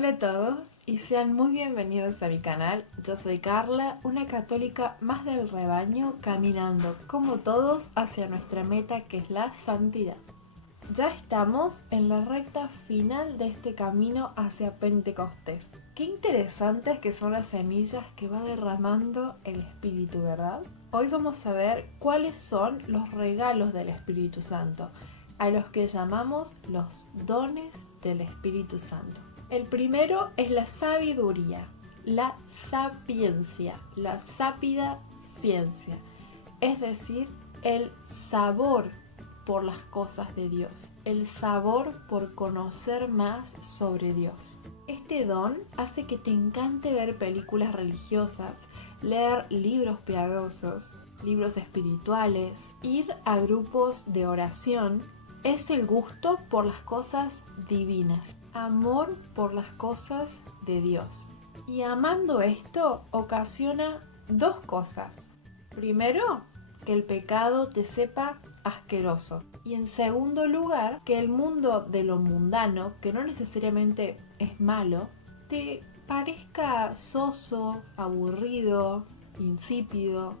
Hola a todos y sean muy bienvenidos a mi canal. Yo soy Carla, una católica más del rebaño, caminando como todos hacia nuestra meta, que es la santidad. Ya estamos en la recta final de este camino hacia Pentecostés. Qué interesantes que son las semillas que va derramando el Espíritu, ¿verdad? Hoy vamos a ver cuáles son los regalos del Espíritu Santo, a los que llamamos los dones del Espíritu Santo. El primero es la sabiduría, la sapiencia, la sápida ciencia, es decir, el sabor por las cosas de Dios, el sabor por conocer más sobre Dios. Este don hace que te encante ver películas religiosas, leer libros piadosos, libros espirituales, ir a grupos de oración. Es el gusto por las cosas divinas, amor por las cosas de Dios. Y amando esto ocasiona dos cosas. Primero, que el pecado te sepa asqueroso. Y en segundo lugar, que el mundo de lo mundano, que no necesariamente es malo, te parezca soso, aburrido, insípido.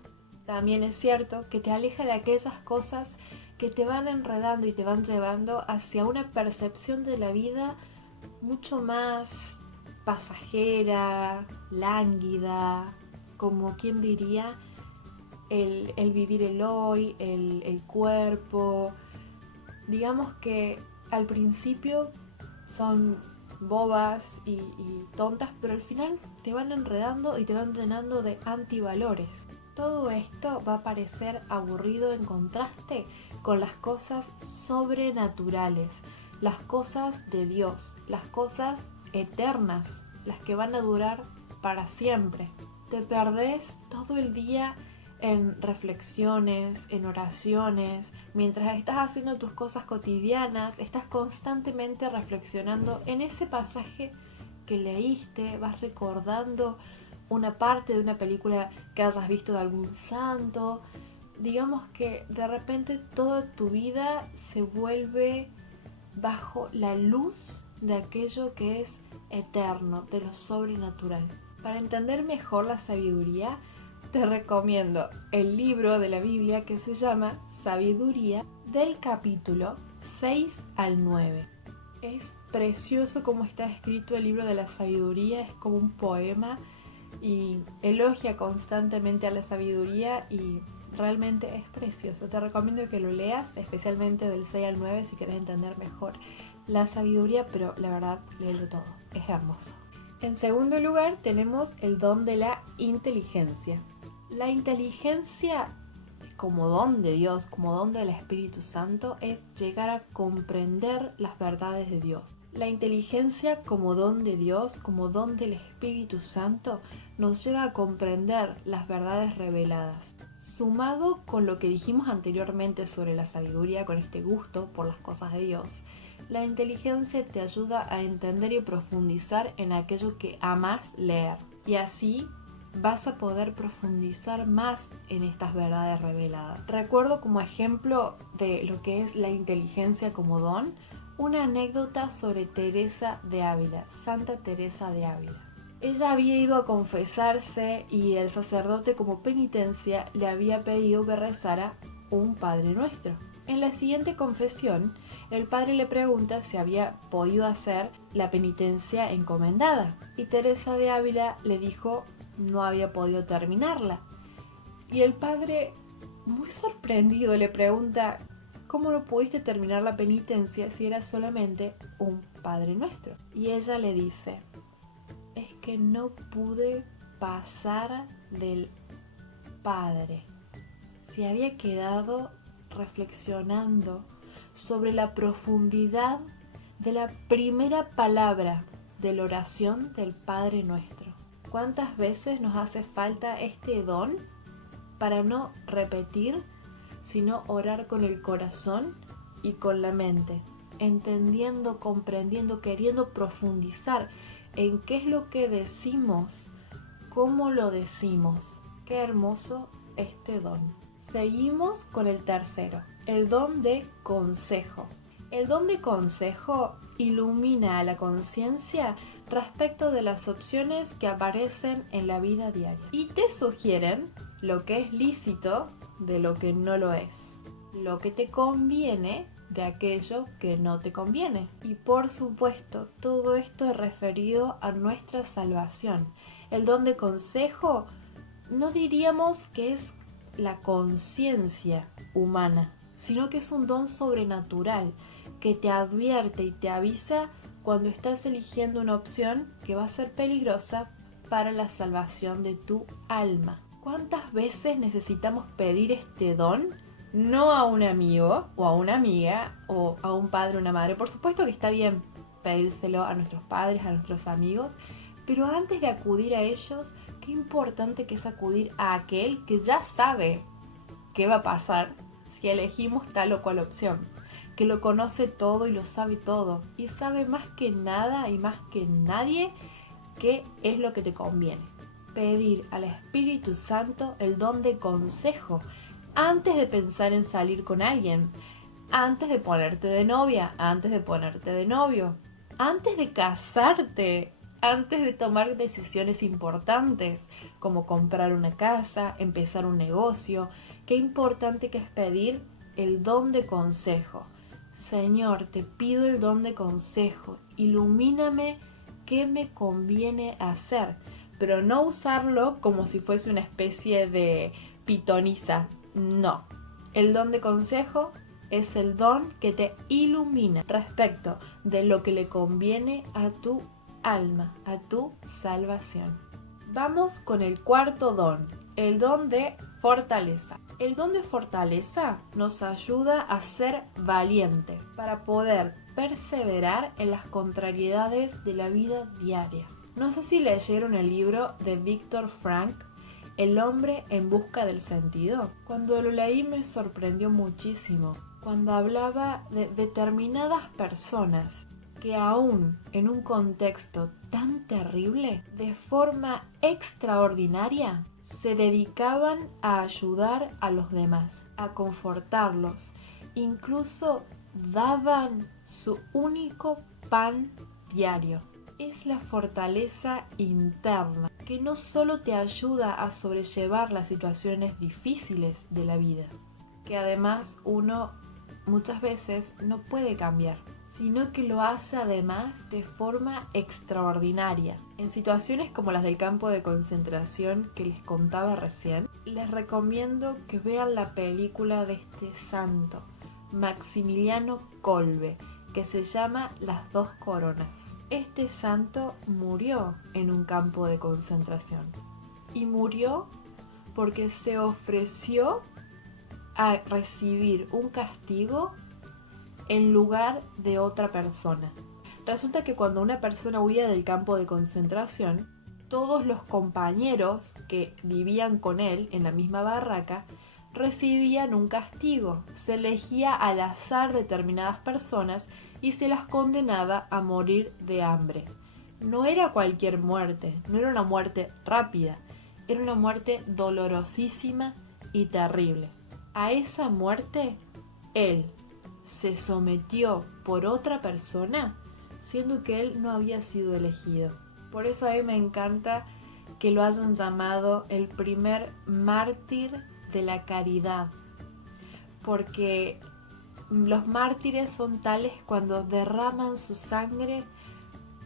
También es cierto que te aleja de aquellas cosas que te van enredando y te van llevando hacia una percepción de la vida mucho más pasajera, lánguida, como quien diría, el vivir el hoy, el cuerpo. Digamos que al principio son bobas y tontas, pero al final te van enredando y te van llenando de antivalores. Todo esto va a parecer aburrido en contraste con las cosas sobrenaturales, las cosas de Dios, las cosas eternas, las que van a durar para siempre. Te perdés todo el día en reflexiones, en oraciones, mientras estás haciendo tus cosas cotidianas, estás constantemente reflexionando en ese pasaje que leíste, vas recordando una parte de una película que hayas visto de algún santo. Digamos que de repente toda tu vida se vuelve bajo la luz de aquello que es eterno, de lo sobrenatural. Para entender mejor la sabiduría, te recomiendo el libro de la Biblia que se llama Sabiduría, del capítulo 6 al 9. Es precioso como está escrito el libro de la sabiduría, es como un poema y elogia constantemente a la sabiduría y realmente es precioso. Te recomiendo que lo leas, especialmente del 6 al 9 si quieres entender mejor la sabiduría, pero la verdad, léelo todo, es hermoso. En segundo lugar tenemos el don de la inteligencia. La inteligencia como don de Dios, como don del Espíritu Santo, es llegar a comprender las verdades de Dios. La inteligencia como don de Dios, como don del Espíritu Santo, nos lleva a comprender las verdades reveladas. Sumado con lo que dijimos anteriormente sobre la sabiduría, con este gusto por las cosas de Dios, la inteligencia te ayuda a entender y profundizar en aquello que amas leer. Y así vas a poder profundizar más en estas verdades reveladas. Recuerdo como ejemplo de lo que es la inteligencia como don, una anécdota sobre Teresa de Ávila, Santa Teresa de Ávila. Ella había ido a confesarse y el sacerdote como penitencia le había pedido que rezara un Padre Nuestro. En la siguiente confesión, el padre le pregunta si había podido hacer la penitencia encomendada y Teresa de Ávila le dijo no había podido terminarla. Y el padre, muy sorprendido, le pregunta ¿cómo no pudiste terminar la penitencia si era solamente un Padre Nuestro? Y ella le dice, es que no pude pasar del Padre. Se había quedado reflexionando sobre la profundidad de la primera palabra de la oración del Padre Nuestro. ¿Cuántas veces nos hace falta este don para no repetir, sino orar con el corazón y con la mente, entendiendo, comprendiendo, queriendo profundizar en qué es lo que decimos, cómo lo decimos? Qué hermoso este don. Seguimos con el tercero, el don de consejo. El don de consejo ilumina a la conciencia respecto de las opciones que aparecen en la vida diaria y te sugieren lo que es lícito de lo que no lo es, lo que te conviene de aquello que no te conviene. Y por supuesto, todo esto es referido a nuestra salvación. El don de consejo no diríamos que es la conciencia humana, sino que es un don sobrenatural que te advierte y te avisa cuando estás eligiendo una opción que va a ser peligrosa para la salvación de tu alma. ¿Cuántas veces necesitamos pedir este don? No a un amigo o a una amiga o a un padre o una madre. Por supuesto que está bien pedírselo a nuestros padres, a nuestros amigos, pero antes de acudir a ellos, qué importante que es acudir a aquel que ya sabe qué va a pasar si elegimos tal o cual opción, que lo conoce todo y lo sabe todo y sabe más que nada y más que nadie qué es lo que te conviene. Pedir al Espíritu Santo el don de consejo antes de pensar en salir con alguien, antes de ponerte de novia, antes de ponerte de novio, antes de casarte, antes de tomar decisiones importantes como comprar una casa, empezar un negocio. Qué importante que es pedir el don de consejo. Señor, te pido el don de consejo, ilumíname qué me conviene hacer, pero no usarlo como si fuese una especie de pitonisa. No, el don de consejo es el don que te ilumina respecto de lo que le conviene a tu alma, a tu salvación. Vamos con el cuarto don, el don de fortaleza. El don de fortaleza nos ayuda a ser valiente para poder perseverar en las contrariedades de la vida diaria. No sé si leyeron el libro de Viktor Frankl, El hombre en busca del sentido. Cuando lo leí me sorprendió muchísimo, cuando hablaba de determinadas personas que aún en un contexto tan terrible, de forma extraordinaria, se dedicaban a ayudar a los demás, a confortarlos, incluso daban su único pan diario. Es la fortaleza interna que no solo te ayuda a sobrellevar las situaciones difíciles de la vida, que además uno muchas veces no puede cambiar, sino que lo hace además de forma extraordinaria. En situaciones como las del campo de concentración que les contaba recién, les recomiendo que vean la película de este santo, Maximiliano Kolbe, que se llama Las dos coronas. Este santo murió en un campo de concentración y murió porque se ofreció a recibir un castigo en lugar de otra persona. Resulta que cuando una persona huía del campo de concentración, todos los compañeros que vivían con él en la misma barraca recibían un castigo. Se elegía al azar determinadas personas y se las condenaba a morir de hambre. No era cualquier muerte, no era una muerte rápida, era una muerte dolorosísima y terrible. A esa muerte, él se sometió por otra persona, siendo que él no había sido elegido. Por eso a mí me encanta que lo hayan llamado el primer mártir de la caridad, porque los mártires son tales cuando derraman su sangre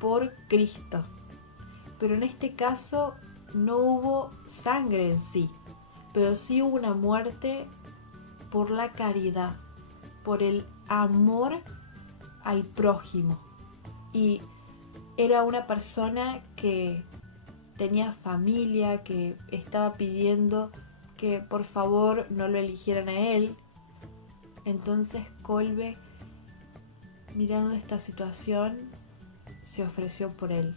por Cristo, pero en este caso no hubo sangre en sí, pero sí hubo una muerte por la caridad, por el amor al prójimo. Y era una persona que tenía familia, que estaba pidiendo que por favor no lo eligieran a él. Entonces Kolbe, mirando esta situación, se ofreció por él.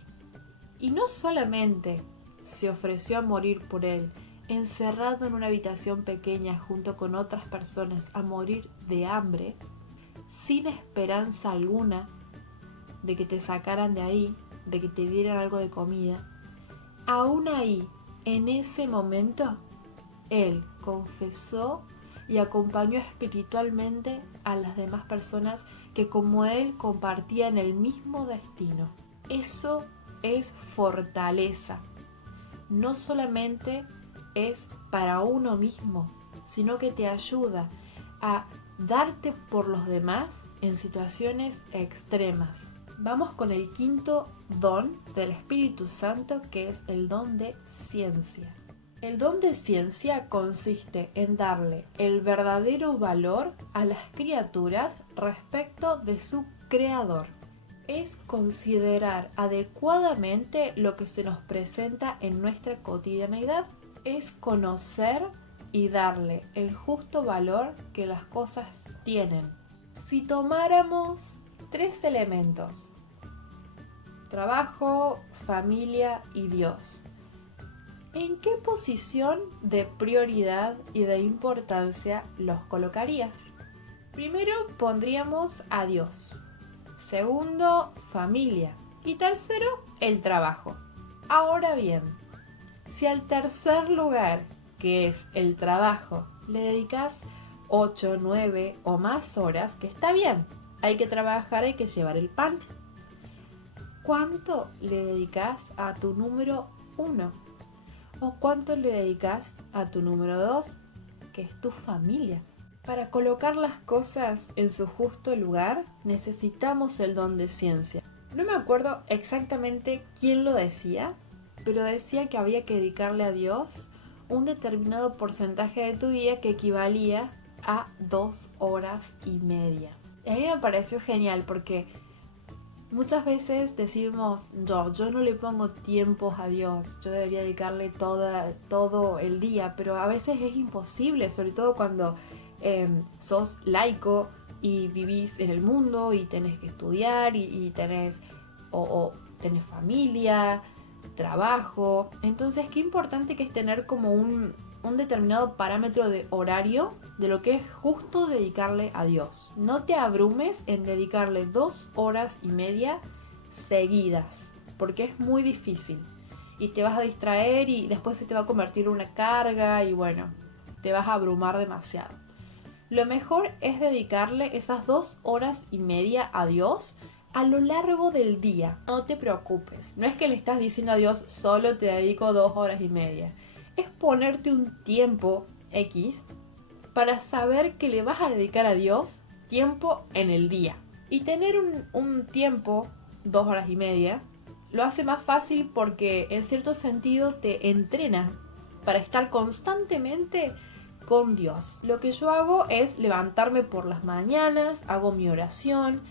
Y no solamente se ofreció a morir por él, encerrado en una habitación pequeña junto con otras personas a morir de hambre, sin esperanza alguna de que te sacaran de ahí, de que te dieran algo de comida. Aún ahí, en ese momento, él confesó y acompañó espiritualmente a las demás personas que como él compartían el mismo destino. Eso es fortaleza. No solamente es para uno mismo, sino que te ayuda a darte por los demás en situaciones extremas. Vamos con el quinto don del Espíritu Santo, que es el don de ciencia. El don de ciencia consiste en darle el verdadero valor a las criaturas respecto de su creador. Es considerar adecuadamente lo que se nos presenta en nuestra cotidianidad. Es conocer y darle el justo valor que las cosas tienen. Si tomáramos 3 elementos: trabajo, familia y Dios, ¿en qué posición de prioridad y de importancia los colocarías? Primero pondríamos a Dios, segundo familia y tercero el trabajo. Ahora bien, si al tercer lugar, que es el trabajo, le dedicas 8, 9 o más horas, que está bien, hay que trabajar, hay que llevar el pan, ¿cuánto le dedicas a tu número 1? ¿O cuánto le dedicas a tu número 2, que es tu familia? Para colocar las cosas en su justo lugar, necesitamos el don de ciencia. No me acuerdo exactamente quién lo decía, pero decía que había que dedicarle a Dios un determinado porcentaje de tu día que equivalía a 2 horas y media. Y a mí me pareció genial porque muchas veces decimos, yo no le pongo tiempos a Dios, yo debería dedicarle todo el día, pero a veces es imposible, sobre todo cuando sos laico y vivís en el mundo y tenés que estudiar y tenés familia, trabajo. Entonces, qué importante que es tener como un determinado parámetro de horario de lo que es justo dedicarle a Dios. No te abrumes en dedicarle 2 horas y media seguidas, porque es muy difícil y te vas a distraer y después se te va a convertir en una carga y bueno, te vas a abrumar demasiado. Lo mejor es dedicarle esas 2 horas y media a Dios a lo largo del día. No te preocupes, no es que le estás diciendo a Dios solo te dedico 2 horas y media. Es ponerte un tiempo X para saber que le vas a dedicar a Dios tiempo en el día. Y tener un tiempo, 2 horas y media, lo hace más fácil porque en cierto sentido te entrena para estar constantemente con Dios. Lo que yo hago es levantarme por las mañanas, hago mi oración,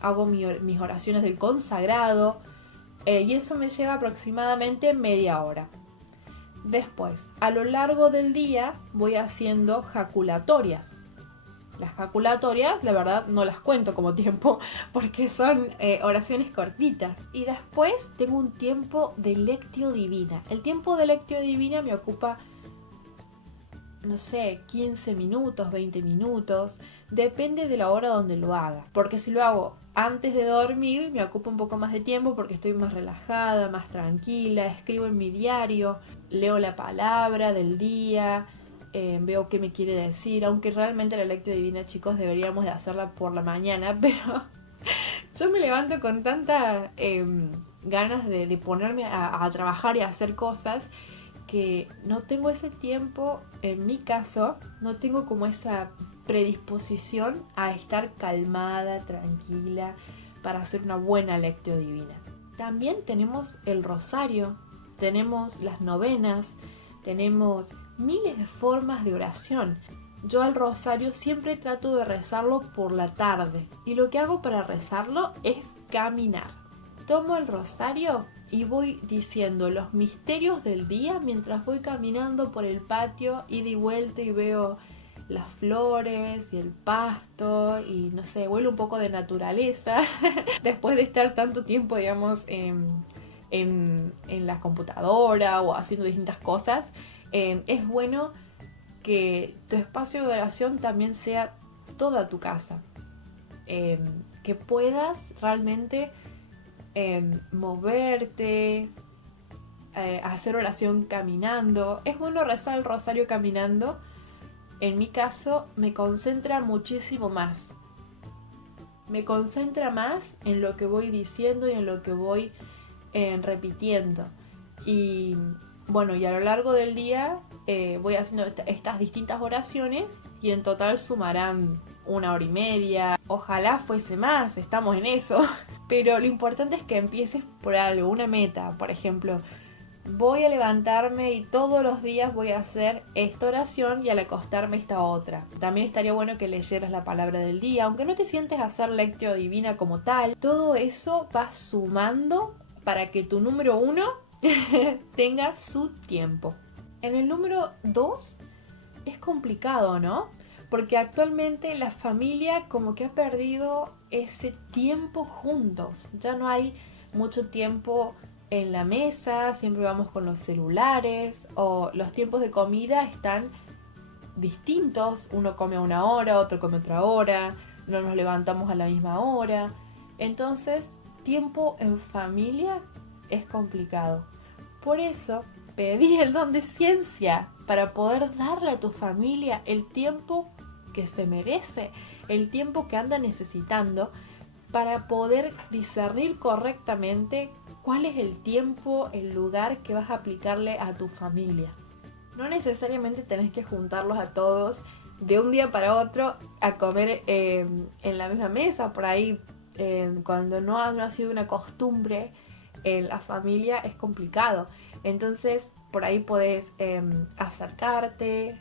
hago mis oraciones del consagrado y eso me lleva aproximadamente media hora. Después, a lo largo del día voy haciendo jaculatorias. Las jaculatorias, la verdad, no las cuento como tiempo porque son oraciones cortitas. Y después tengo un tiempo de lectio divina. El tiempo de lectio divina me ocupa, no sé, 15 minutos, 20 minutos. Depende de la hora donde lo haga. Porque si lo hago antes de dormir, me ocupa un poco más de tiempo porque estoy más relajada, más tranquila. Escribo en mi diario, leo la palabra del día, veo qué me quiere decir. Aunque realmente la lectio divina, chicos, deberíamos de hacerla por la mañana. Pero yo me levanto con tanta ganas de ponerme a trabajar y a hacer cosas que no tengo ese tiempo. En mi caso, no tengo como esa predisposición a estar calmada, tranquila, para hacer una buena lectio divina. También tenemos el rosario, tenemos las novenas, tenemos miles de formas de oración. Yo al rosario siempre trato de rezarlo por la tarde y lo que hago para rezarlo es caminar. Tomo el rosario y voy diciendo los misterios del día mientras voy caminando por el patio, ida y vuelta, y veo las flores y el pasto y no sé, huele un poco de naturaleza después de estar tanto tiempo, digamos, en la computadora o haciendo distintas cosas. Es bueno que tu espacio de oración también sea toda tu casa, que puedas realmente moverte, hacer oración caminando. Es bueno rezar el rosario caminando en mi caso, me concentra muchísimo más. Me concentra más en lo que voy diciendo y en lo que voy repitiendo. Y bueno, y a lo largo del día voy haciendo estas distintas oraciones y en total sumarán 1 hora y media. Ojalá fuese más, estamos en eso. Pero lo importante es que empieces por algo, una meta. Por ejemplo, voy a levantarme y todos los días voy a hacer esta oración y al acostarme esta otra. También estaría bueno que leyeras la palabra del día, aunque no te sientes a hacer lectio divina como tal. Todo eso va sumando para que tu número 1 tenga su tiempo. En el número 2 es complicado, ¿no? Porque actualmente la familia como que ha perdido ese tiempo juntos. Ya no hay mucho tiempo en la mesa, siempre vamos con los celulares, o los tiempos de comida están distintos. Uno come a 1 hora, otro come otra hora, no nos levantamos a la misma hora. Entonces, tiempo en familia es complicado. Por eso pedí el don de ciencia para poder darle a tu familia el tiempo que se merece, el tiempo que anda necesitando para poder discernir correctamente cuál es el tiempo, el lugar que vas a aplicarle a tu familia. No necesariamente tenés que juntarlos a todos de un día para otro a comer en la misma mesa. Por ahí, cuando no ha sido una costumbre en la familia, es complicado. Entonces, por ahí podés acercarte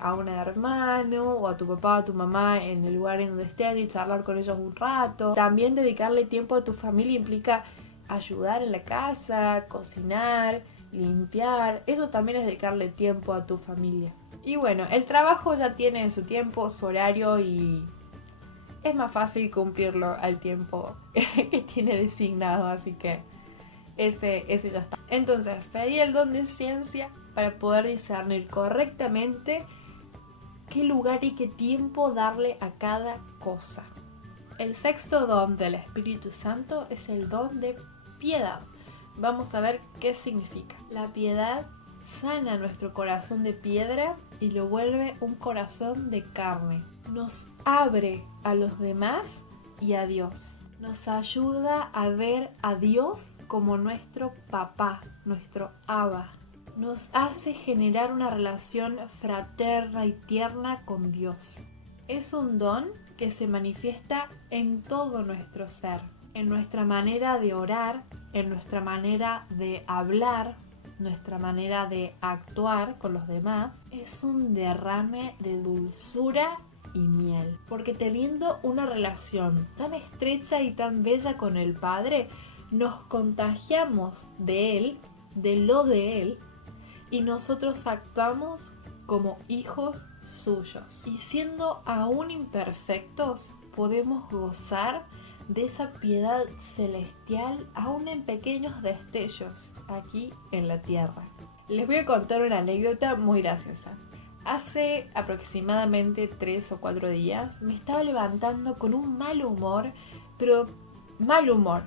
a un hermano o a tu papá o a tu mamá en el lugar en donde estén y charlar con ellos un rato. También dedicarle tiempo a tu familia implica ayudar en la casa, cocinar, limpiar. Eso también es dedicarle tiempo a tu familia. Y bueno, el trabajo ya tiene su tiempo, su horario y es más fácil cumplirlo al tiempo que tiene designado, así que ese ya está. Entonces, pedí el don de ciencia para poder discernir correctamente qué lugar y qué tiempo darle a cada cosa. El sexto don del Espíritu Santo es el don de piedad. Vamos a ver qué significa. La piedad sana nuestro corazón de piedra y lo vuelve un corazón de carne. Nos abre a los demás y a Dios. Nos ayuda a ver a Dios como nuestro papá, nuestro Abba. Nos hace generar una relación fraterna y tierna con Dios. Es un don que se manifiesta en todo nuestro ser, en nuestra manera de orar, en nuestra manera de hablar, nuestra manera de actuar con los demás. Es un derrame de dulzura y miel, porque teniendo una relación tan estrecha y tan bella con el Padre, nos contagiamos de Él, de lo de Él, y nosotros actuamos como hijos suyos. Y siendo aún imperfectos, podemos gozar de esa piedad celestial aún en pequeños destellos aquí en la tierra. Les voy a contar una anécdota muy graciosa. Hace aproximadamente 3 o 4 días me estaba levantando con un mal humor, pero mal humor.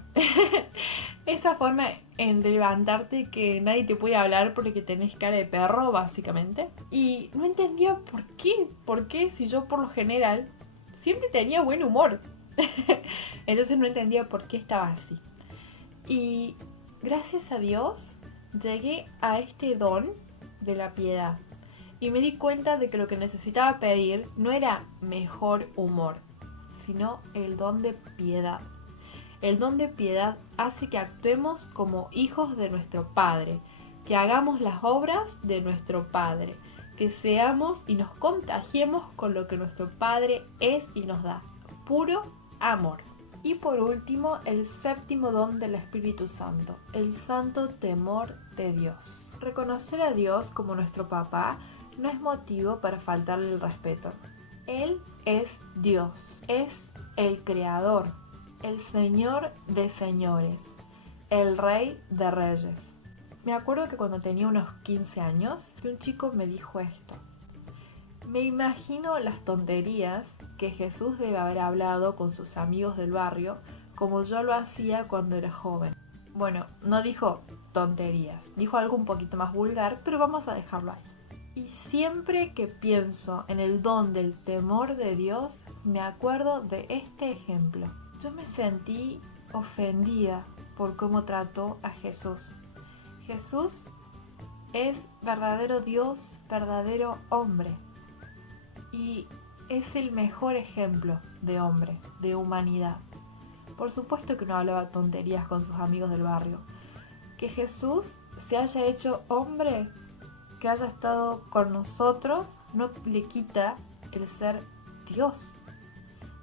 Esa forma de levantarte que nadie te puede hablar porque tenés cara de perro, básicamente. Y no entendía por qué si yo por lo general siempre tenía buen humor. Entonces no entendía por qué estaba así. Y gracias a Dios llegué a este don de la piedad. Y me di cuenta de que lo que necesitaba pedir no era mejor humor, sino el don de piedad. El don de piedad hace que actuemos como hijos de nuestro Padre, que hagamos las obras de nuestro Padre, que seamos y nos contagiemos con lo que nuestro Padre es y nos da, puro amor. Y por último, el séptimo don del Espíritu Santo, el santo temor de Dios. Reconocer a Dios como nuestro papá no es motivo para faltarle el respeto. Él es Dios, es el Creador, el Señor de señores, el Rey de reyes. Me acuerdo que cuando tenía unos 15 años, un chico me dijo esto. Me imagino las tonterías que Jesús debe haber hablado con sus amigos del barrio, como yo lo hacía cuando era joven. Bueno, no dijo tonterías, dijo algo un poquito más vulgar, pero vamos a dejarlo ahí. Y siempre que pienso en el don del temor de Dios, me acuerdo de este ejemplo. Yo me sentí ofendida por cómo trató a Jesús. Jesús es verdadero Dios, verdadero hombre. Y es el mejor ejemplo de hombre, de humanidad. Por supuesto que no hablaba tonterías con sus amigos del barrio. Que Jesús se haya hecho hombre, que haya estado con nosotros, no le quita el ser Dios.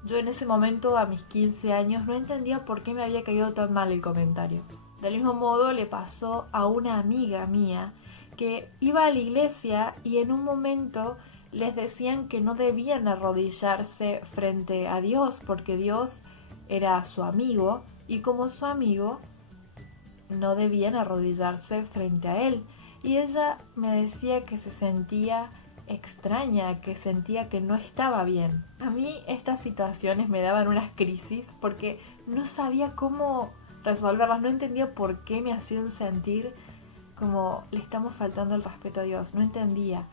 Yo en ese momento, a mis 15 años, no entendía por qué me había caído tan mal el comentario. Del mismo modo le pasó a una amiga mía que iba a la iglesia y en un momento les decían que no debían arrodillarse frente a Dios porque Dios era su amigo y como su amigo no debían arrodillarse frente a él. Y ella me decía que se sentía extraña, que sentía que no estaba bien. A mí estas situaciones me daban unas crisis porque no sabía cómo resolverlas, no entendía por qué me hacían sentir como le estamos faltando el respeto a Dios, no entendía.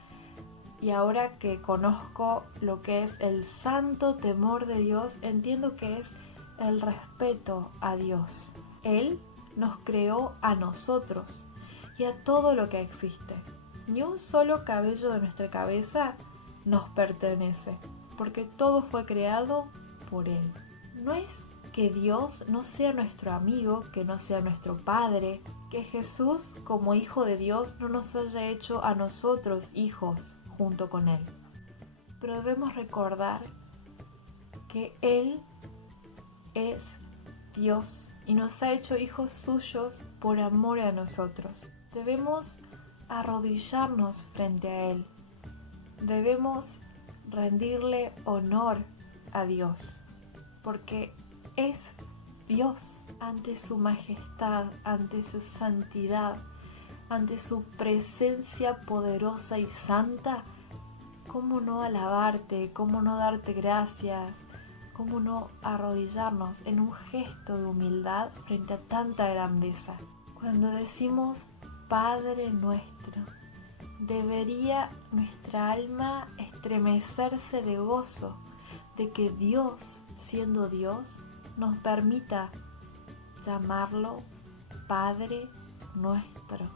Y ahora que conozco lo que es el santo temor de Dios, entiendo que es el respeto a Dios. Él nos creó a nosotros y a todo lo que existe. Ni un solo cabello de nuestra cabeza nos pertenece, porque todo fue creado por Él. No es que Dios no sea nuestro amigo, que no sea nuestro Padre, que Jesús como Hijo de Dios no nos haya hecho a nosotros hijos junto con Él. Pero debemos recordar que Él es Dios y nos ha hecho hijos suyos por amor a nosotros. Debemos arrodillarnos frente a Él. Debemos rendirle honor a Dios, porque es Dios. Ante su majestad, ante su santidad, ante su presencia poderosa y santa, ¿cómo no alabarte? ¿Cómo no darte gracias? ¿Cómo no arrodillarnos en un gesto de humildad frente a tanta grandeza? Cuando decimos Padre nuestro, debería nuestra alma estremecerse de gozo de que Dios, siendo Dios, nos permita llamarlo Padre nuestro.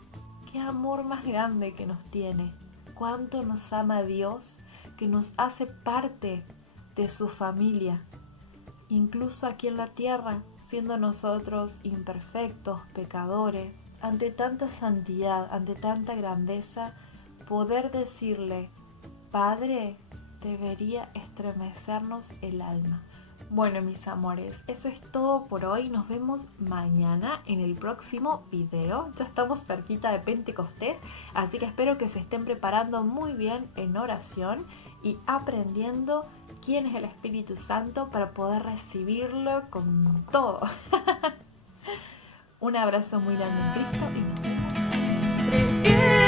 Qué amor más grande que nos tiene. Cuánto nos ama Dios, que nos hace parte de su familia, incluso aquí en la tierra, siendo nosotros imperfectos, pecadores. Ante tanta santidad, ante tanta grandeza, poder decirle Padre debería estremecernos el alma. Bueno, mis amores, eso es todo por hoy. Nos vemos mañana en el próximo video. Ya estamos cerquita de Pentecostés, así que espero que se estén preparando muy bien en oración y aprendiendo quién es el Espíritu Santo para poder recibirlo con todo. Un abrazo muy grande en Cristo y nos vemos.